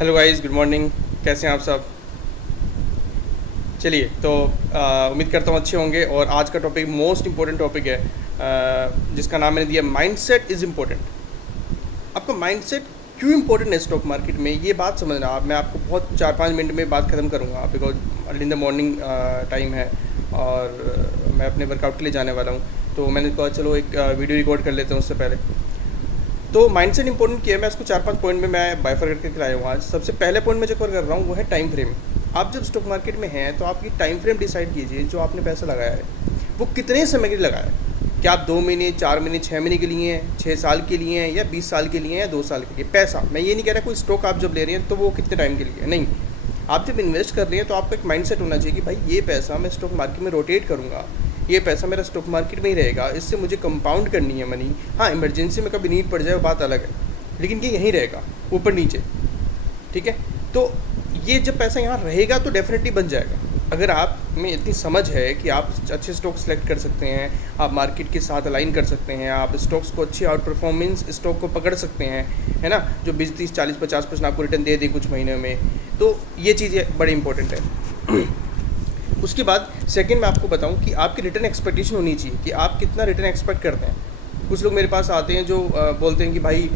Hello guys, good morning. कैसे हैं आप सब? चलिए तो उम्मीद करता हूँ अच्छे होंगे। और आज का टॉपिक मोस्ट इम्पोर्टेंट टॉपिक है, जिसका नाम मैंने दिया माइंडसेट इज़ इम्पोर्टेंट। आपका माइंडसेट क्यों इम्पोर्टेंट है स्टॉक मार्केट में, ये बात समझना। आप मैं आपको बहुत 4-5 मिनट में बात ख़त्म करूँगा, because early in the morning time है और मैं अपने वर्कआउट के लिए जाने वाला हूँ। तो मैंने कहा चलो एक वीडियो रिकॉर्ड कर लेते हैं उससे पहले। तो माइंडसेट इंपॉर्टेंट किया है, मैं इसको 4-5 पॉइंट में मैं बाइफरकेट करके लाया हूँ आज। सबसे पहले पॉइंट मैं जो कवर कर रहा हूँ वो है टाइम फ्रेम। आप जब स्टॉक मार्केट में हैं तो आप ये टाइम फ्रेम डिसाइड कीजिए, जो आपने पैसा लगाया है वो कितने समय के लिए लगाया है। क्या आप 2 महीने, 4 महीने, 6 महीने के लिए हैं, 6 साल के लिए हैं, या 20 साल के लिए हैं, या 2 साल के लिए। पैसा, मैं ये नहीं कह रहा कोई स्टॉक आप जब ले रहे हैं तो वो कितने टाइम के लिए है, नहीं। आप जब इन्वेस्ट कर रहे हैं तो आपका एक माइंडसेट होना चाहिए कि भाई ये पैसा मैं स्टॉक मार्केट में रोटेट करूँगा, ये पैसा मेरा स्टॉक मार्केट में ही रहेगा, इससे मुझे कंपाउंड करनी है मनी। हाँ, इमरजेंसी में कभी नीड पड़ जाए वो बात अलग है, लेकिन ये यहीं रहेगा, ऊपर नीचे। ठीक है, तो ये जब पैसा यहाँ रहेगा तो डेफिनेटली बन जाएगा। अगर आप में इतनी समझ है कि आप अच्छे स्टॉक सेलेक्ट कर सकते हैं, आप मार्केट के साथ अलाइन कर सकते हैं, आप स्टॉक्स को अच्छी आउट परफॉर्मेंस स्टॉक को पकड़ सकते हैं, है ना, जो 20-30-40-50% आपको रिटर्न दे कुछ महीने में, तो ये चीज़ें बड़ी इंपॉर्टेंट है। उसके बाद सेकंड मैं आपको बताऊं कि आपकी रिटर्न एक्सपेक्टेशन होनी चाहिए कि आप कितना रिटर्न एक्सपेक्ट करते हैं। कुछ लोग मेरे पास आते हैं जो बोलते हैं कि भाई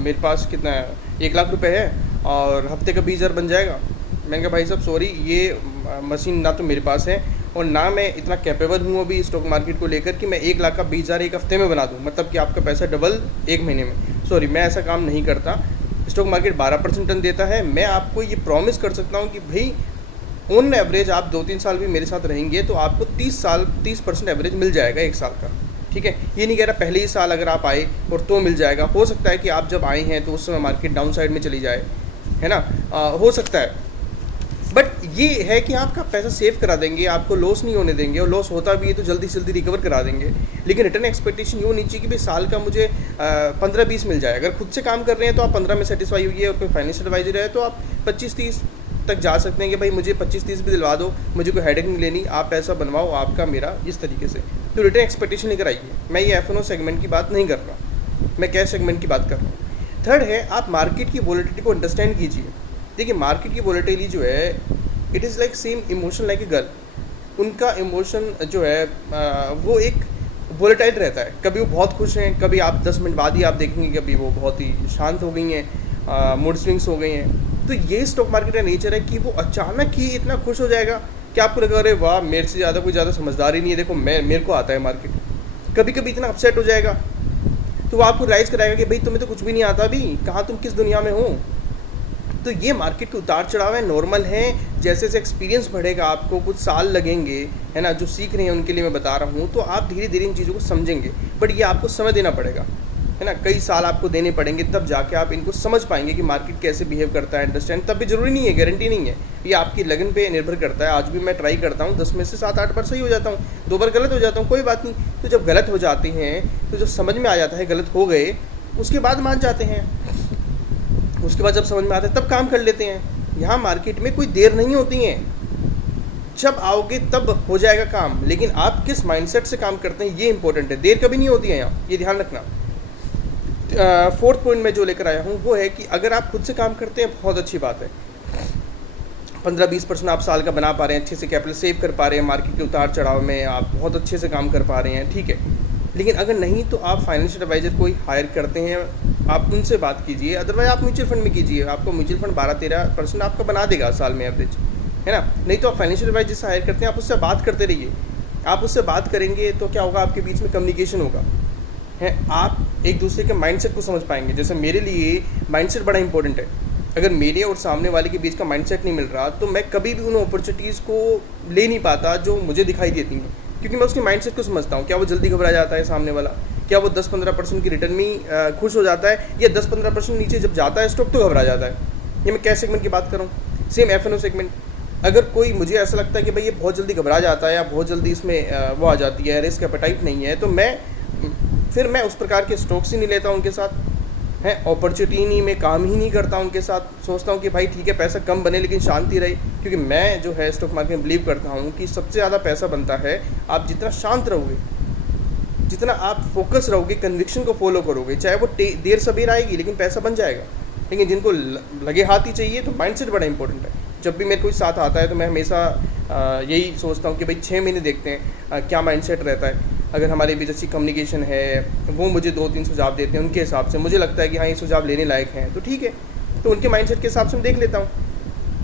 मेरे पास कितना है, 1 लाख रुपए है और हफ्ते का 20,000 बन जाएगा। मैंने कहा भाई साहब सॉरी, ये मशीन ना तो मेरे पास है और ना मैं इतना कैपेबल हूँ अभी स्टॉक मार्केट को लेकर कि मैं 1 लाख का 20,000 एक हफ्ते में बना दूँ, मतलब कि आपका पैसा डबल एक महीने में। सॉरी, मैं ऐसा काम नहीं करता। स्टॉक मार्केट 12% रिटर्न देता है। मैं आपको ये प्रॉमिस कर सकता हूँ कि भाई ऑन एवरेज आप 2-3 साल भी मेरे साथ रहेंगे तो आपको 30% एवरेज मिल जाएगा 1 साल का। ठीक है, ये नहीं कह रहा पहले ही साल अगर आप आए और तो मिल जाएगा। हो सकता है कि आप जब आए हैं तो उस समय मार्केट डाउन साइड में चली जाए, है ना, हो सकता है। बट ये है कि आपका पैसा सेव करा देंगे, आपको लॉस नहीं होने देंगे, और लॉस होता भी है तो जल्दी से जल्दी रिकवर करा देंगे। लेकिन रिटर्न एक्सपेक्टेशन ये होनी चाहिए कि भाई साल का मुझे 15-20 मिल जाए। अगर खुद से काम कर रहे हैं तो आप 15 में सेटिस्फाई हुई है, और कोई फाइनेंशियल एडवाइजर है तो आप 25-30 तक जा सकते हैं कि भाई मुझे 25-30 भी दिलवा दो, मुझे कोई हेडेक नहीं लेनी, आप पैसा बनवाओ आपका मेरा, इस तरीके से। तो रिटर्न एक्सपेक्टेशन लेकर आइए। मैं ये F&O सेगमेंट की बात नहीं कर रहा, मैं कैश सेगमेंट की बात कर रहा हूँ। थर्ड है, आप मार्केट की वॉलेटिलिटी को अंडरस्टैंड कीजिए। देखिए, मार्केट की वॉलेटिलिटी जो है, it is like same emotion like a girl. उनका इमोशन जो है वो एक वॉलेटाइल रहता है। कभी वो बहुत खुश हैं, कभी आप 10 मिनट बाद ही आप देखेंगे कि अभी वो बहुत ही शांत हो गई हैं, मूड स्विंग्स हो गई हैं। तो ये स्टॉक मार्केट का नेचर है कि वो अचानक ही इतना खुश हो जाएगा कि आपको लगा अरे वाह, मेरे से ज़्यादा कोई ज़्यादा समझदार ही नहीं है, देखो मेरे को आता है मार्केट। कभी कभी इतना अपसेट हो जाएगा तो वो आपको रियलाइज़ कराएगा कि भाई तुम्हें तो कुछ भी नहीं आता, अभी कहाँ तुम किस दुनिया में हो। तो ये मार्केट के उतार चढ़ाव है, नॉर्मल है। जैसे जैसे एक्सपीरियंस बढ़ेगा, आपको कुछ साल लगेंगे, है ना, जो सीख रहे हैं उनके लिए मैं बता रहा हूँ, तो आप धीरे धीरे इन चीज़ों को समझेंगे। बट ये आपको समय देना पड़ेगा, है ना, कई साल आपको देने पड़ेंगे, तब जाके आप इनको समझ पाएंगे कि मार्केट कैसे बिहेव करता है। अंडरस्टैंड तब भी जरूरी नहीं है, गारंटी नहीं है, ये आपकी लगन पे निर्भर करता है। आज भी मैं ट्राई करता हूँ, 10 में से 7-8 बार सही हो जाता हूँ, 2 बार गलत हो जाता हूँ, कोई बात नहीं। तो जब गलत हो जाते हैं तो जब समझ में आ जाता है गलत हो गए, उसके बाद मान जाते हैं। उसके बाद जब समझ में आता है तब काम कर लेते हैं। यहाँ मार्केट में कोई देर नहीं होती है, जब आओगे तब हो जाएगा काम। लेकिन आप किस माइंडसेट से काम करते हैं ये इंपॉर्टेंट है, देर कभी नहीं होती है यहाँ, ये ध्यान रखना। फोर्थ पॉइंट में जो लेकर आया हूँ वो है कि अगर आप खुद से काम करते हैं बहुत अच्छी बात है। 15-20% आप साल का बना पा रहे हैं, अच्छे से कैपिटल सेव कर पा रहे हैं, मार्केट के उतार चढ़ाव में आप बहुत अच्छे से काम कर पा रहे हैं, ठीक है। लेकिन अगर नहीं तो आप फाइनेंशियल एडवाइज़र कोई हायर करते हैं, आप उनसे बात कीजिए। अदरवाइज आप म्यूचुअल फंड में कीजिए, आपको म्यूचुअल फंड 12-13% आपका बना देगा साल में एवरेज, है ना। नहीं तो आप फाइनेंशियल एडवाइजर से हायर करते हैं, आप उससे बात करते रहिए। आप उससे बात करेंगे तो क्या होगा, आपके बीच में कम्युनिकेशन होगा, है, आप एक दूसरे के माइंडसेट को समझ पाएंगे। जैसे मेरे लिए माइंडसेट बड़ा इंपॉर्टेंट है। अगर मेरे और सामने वाले के बीच का माइंडसेट नहीं मिल रहा तो मैं कभी भी उन अपॉर्चुनिटीज़ को ले नहीं पाता जो मुझे दिखाई देती हैं, क्योंकि मैं उसके माइंडसेट को समझता हूँ। क्या वो जल्दी घबरा जाता है सामने वाला, क्या वो 10-15% की रिटर्न में खुश हो जाता है, या 10-15% नीचे जब जाता है स्टॉक तो घबरा जाता है। ये मैं कैश सेगमेंट की बात कर रहा हूँ। सेम F&O सेगमेंट, अगर कोई मुझे ऐसा लगता है कि भाई ये बहुत जल्दी घबरा जाता है या बहुत जल्दी इसमें वो आ जाती है, रिस्क एपेटाइट नहीं है, तो मैं उस प्रकार के स्टॉक्स ही नहीं लेता उनके साथ, है, अपॉर्चुनिटी नहीं, मैं काम ही नहीं करता उनके साथ। सोचता हूँ कि भाई ठीक है पैसा कम बने लेकिन शांति रहे, क्योंकि मैं जो है स्टॉक मार्केट में बिलीव करता हूँ कि सबसे ज़्यादा पैसा बनता है आप जितना शांत रहोगे, जितना आप फोकस रहोगे, कन्विक्शन को फॉलो करोगे, चाहे वो देर सवेर आएगी लेकिन पैसा बन जाएगा, लेकिन जिनको लगे हाथ ही चाहिए, तो माइंडसेट बड़ा इंपॉर्टेंट है। जब भी मेरे कोई साथ आता है तो मैं हमेशा यही सोचता हूँ कि भाई 6 महीने देखते हैं क्या माइंडसेट रहता है। अगर हमारे बीच अच्छी कम्युनिकेशन है, वो मुझे 2-3 सुझाव देते हैं, उनके हिसाब से मुझे लगता है कि हाँ ये सुझाव लेने लायक हैं, तो ठीक है, तो उनके माइंडसेट के हिसाब से मैं देख लेता हूँ।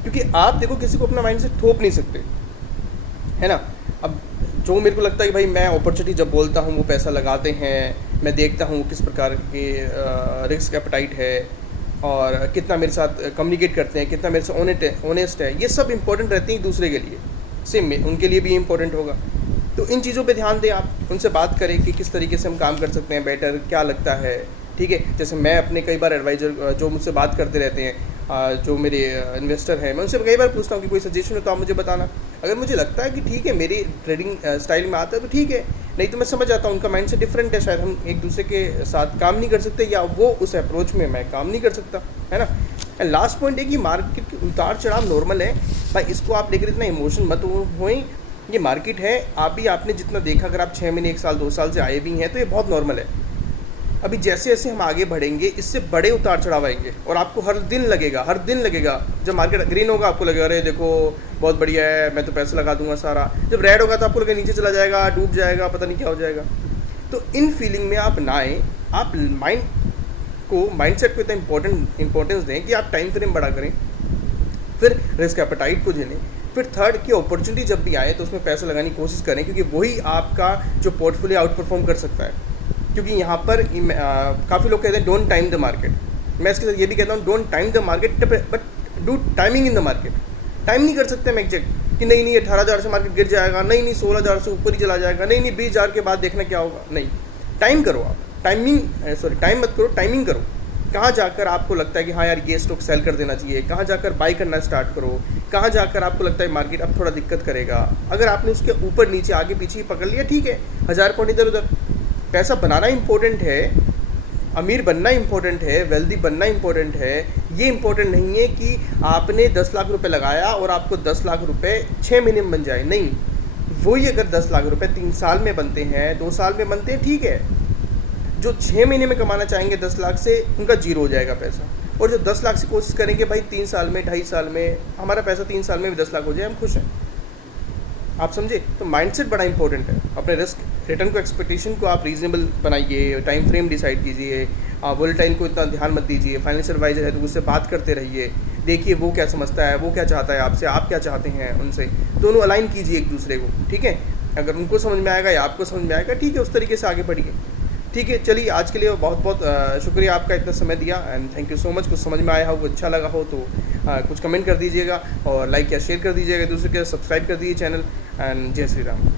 क्योंकि आप देखो किसी को अपना माइंडसेट थोप नहीं सकते, है ना। अब जो मेरे को लगता है कि भाई मैं अपॉर्चुनिटी जब बोलता हूँ वो पैसा लगाते हैं, मैं देखता हूँ किस प्रकार के रिस्क एपेटाइट है और कितना मेरे साथ कम्युनिकेट करते हैं, कितना मेरे से ऑनेस्ट है, ये सब इंपॉर्टेंट रहती हैं दूसरे के लिए, सेम उनके लिए भी इंपॉर्टेंट होगा। तो इन चीज़ों पे ध्यान दें, आप उनसे बात करें कि किस तरीके से हम काम कर सकते हैं बेटर, क्या लगता है, ठीक है। जैसे मैं अपने कई बार एडवाइज़र जो मुझसे बात करते रहते हैं, जो मेरे इन्वेस्टर हैं, मैं उनसे कई बार पूछता हूँ कि कोई सजेशन हो तो आप मुझे बताना। अगर मुझे लगता है कि ठीक है मेरी ट्रेडिंग स्टाइल में आता है तो ठीक है, नहीं तो मैं समझ आता हूँ उनका माइंड से डिफरेंट है, शायद हम एक दूसरे के साथ काम नहीं कर सकते, या वो उस अप्रोच में मैं काम नहीं कर सकता, है ना। एंड लास्ट पॉइंट है कि मार्केट के उतार चढ़ाव नॉर्मल है भाई, इसको आप लेकर इतना इमोशन मत हो। ये मार्केट है, आपने जितना देखा, अगर आप 6 महीने 1 साल 2 साल से आए भी हैं तो ये बहुत नॉर्मल है। अभी जैसे जैसे हम आगे बढ़ेंगे इससे बड़े उतार चढ़ाव आएंगे, और आपको हर दिन लगेगा जब मार्केट ग्रीन होगा आपको लगेगा अरे देखो बहुत बढ़िया है, मैं तो पैसा लगा दूंगा सारा। जब रेड होगा तो आपको लगेगा नीचे चला जाएगा, डूब जाएगा, पता नहीं क्या हो जाएगा। तो इन फीलिंग में आप ना आए, आप माइंडसेट को इतना इंपॉर्टेंस दें कि आप टाइम फ्रेम बड़ा करें, फिर रिस्क एपेटाइट को झेलें, फिर थर्ड की अपॉर्चुनिटी जब भी आए तो उसमें पैसा लगाने की कोशिश करें, क्योंकि वही आपका जो पोर्टफोलियो आउट परफॉर्म कर सकता है। क्योंकि यहाँ पर काफ़ी लोग कहते हैं डोंट टाइम द मार्केट, मैं इसके साथ ये भी कहता हूँ don't time the market but do timing in the market. Time नहीं कर सकते हम एग्जैक्ट कि नहीं 18,000 से मार्केट गिर जाएगा, नहीं 16,000 से ऊपर ही चला जाएगा, नहीं 20,000 के बाद देखना क्या होगा, नहीं। टाइम करो आप, टाइम मत करो, टाइमिंग करो। कहाँ जाकर आपको लगता है कि हाँ यार ये स्टॉक सेल कर देना चाहिए, कहाँ जाकर बाई करना स्टार्ट करो, कहाँ जाकर आपको लगता है मार्केट अब थोड़ा दिक्कत करेगा। अगर आपने उसके ऊपर नीचे आगे पीछे ही पकड़ लिया, ठीक है, 1000 पॉइंट इधर उधर। पैसा बनाना इंपॉर्टेंट है, अमीर बनना इंपॉर्टेंट है, वेल्दी बनना इंपॉर्टेंट है। ये इंपॉर्टेंट नहीं है कि आपने 10 लाख रुपए लगाया और आपको 10 लाख रुपए 6 महीने में बन जाए, नहीं। वही अगर 10 लाख रुपए 3 साल में बनते हैं, 2 साल में बनते हैं, ठीक है। जो 6 महीने में कमाना चाहेंगे 10 लाख से, उनका जीरो हो जाएगा पैसा। और जो 10 लाख से कोशिश करेंगे भाई 3 साल में, 2.5 साल में, हमारा पैसा 3 साल में भी 10 लाख हो जाए, हम खुश हैं। आप समझे। तो माइंडसेट बड़ा इंपॉर्टेंट है। अपने रिस्क रिटर्न को, एक्सपेक्टेशन को आप रीजनेबल बनाइए, टाइम फ्रेम डिसाइड कीजिए, वोलेटाइल को इतना ध्यान मत दीजिए। फाइनेंशियल एडवाइजर है तो उससे बात करते रहिए, देखिए वो क्या समझता है, वो क्या चाहता है आपसे, आप क्या चाहते हैं उनसे, दोनों अलाइन कीजिए एक दूसरे को, ठीक है। अगर उनको समझ में आएगा या आपको समझ में आएगा, ठीक है, उस तरीके से आगे बढ़िए, ठीक है। चलिए आज के लिए बहुत बहुत शुक्रिया आपका इतना समय दिया, and thank you so much. कुछ समझ में आया हो, अच्छा लगा हो तो कुछ कमेंट कर दीजिएगा, और लाइक या शेयर कर दीजिएगा, दूसरे के सब्सक्राइब कर दीजिए चैनल, एंड जय श्री राम।